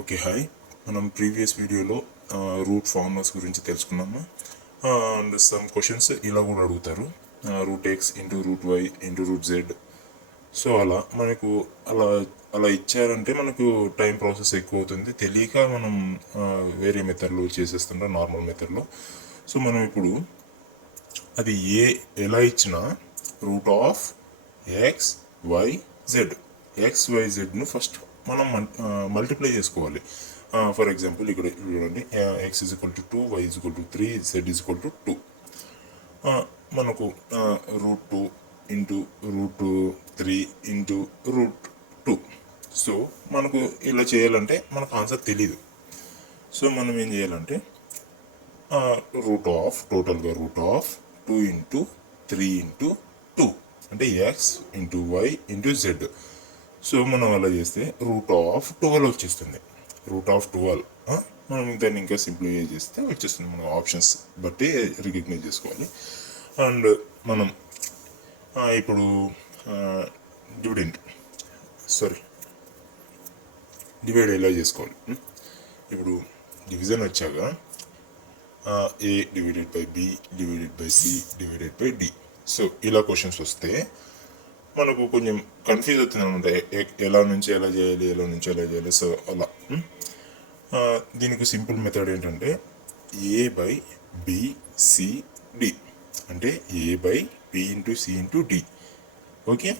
Okay hi, మనం previous వీడియోలో route formulas గురించి తెలుసుకున్నాము. అండ్ సమ్ క్వశ్చన్స్ ఇలా కూడా అడుగుతారు, root x into root why into root Z. So మనకు అలా అలా ఇచ్చారంటే మనకు టైం ప్రాసెస్ ఎక్కువ అవుతుంది, తెలియక మనం వేరే మెథడ్లో చేసేస్తుంటాం, నార్మల్ మెథడ్లో. సో మనం ఇప్పుడు అది ఎలా ఇచ్చినా root of x y z, x y జెడ్ను ఫస్ట్ మనం మల్టిప్లై చేసుకోవాలి. ఫర్ ఎగ్జాంపుల్ ఇక్కడ చూడండి, x is equal to 2, y is equal to 3, z is equal to 2. మనకు root 2 into root 3 into root 2. So మనకు ఇలా చేయాలంటే మనకు ఆన్సర్ తెలీదు. సో మనం ఏం చేయాలంటే టోటల్గా రూట్ ఆఫ్ 2 ఇంటూ 3 ఇంటూ 2 అంటే x into y into z. So మనం అలా చేస్తే రూట్ ఆఫ్ 12 వచ్చేస్తుంది. రూట్ ఆఫ్ 12 మనం దాన్ని ఇంకా సింప్లిఫై చేస్తే వచ్చేస్తుంది. మనం ఆప్షన్స్ బట్టి రికగ్నైజ్ చేసుకోవాలి. అండ్ మనం ఇప్పుడు డివైడ్ ఎలా చేసుకోవాలి. ఇప్పుడు డివిజన్ వచ్చాక a divided by b divided by c divided by d. So ఇలా క్వశ్చన్స్ వస్తే మనకు కొంచెం కన్ఫ్యూజ్ అవుతుంది అనమాట, ఎలా నుంచి ఎలా చేయాలి. సో అలా దీనికి సింపుల్ మెథడ్ ఏంటంటే a by b c d, అంటే a by b into c into d. Okay,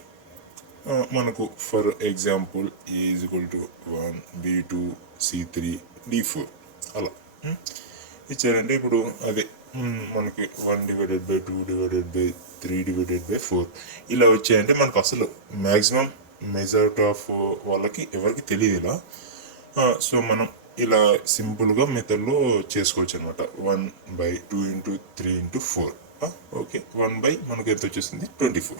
మనకు for example a is equal to 1, B2, C3, D4 అలా ఇచ్చారంటే ఇప్పుడు అదే మనకి 1 divided by 2 divided by 3 divided by 4 ఇలా వచ్చాయంటే మనకు అసలు మ్యాక్సిమం మెజారిటీ ఆఫ్ వాళ్ళకి ఎవరికి తెలియదు ఇలా. సో మనం ఇలా సింపుల్గా మెథడ్లో చేసుకోవచ్చు అనమాట. 1/2 ఇంటూ 3 ఇంటూ 4. ఓకే, 1 బై మనకు ఎంత వచ్చేసింది 24.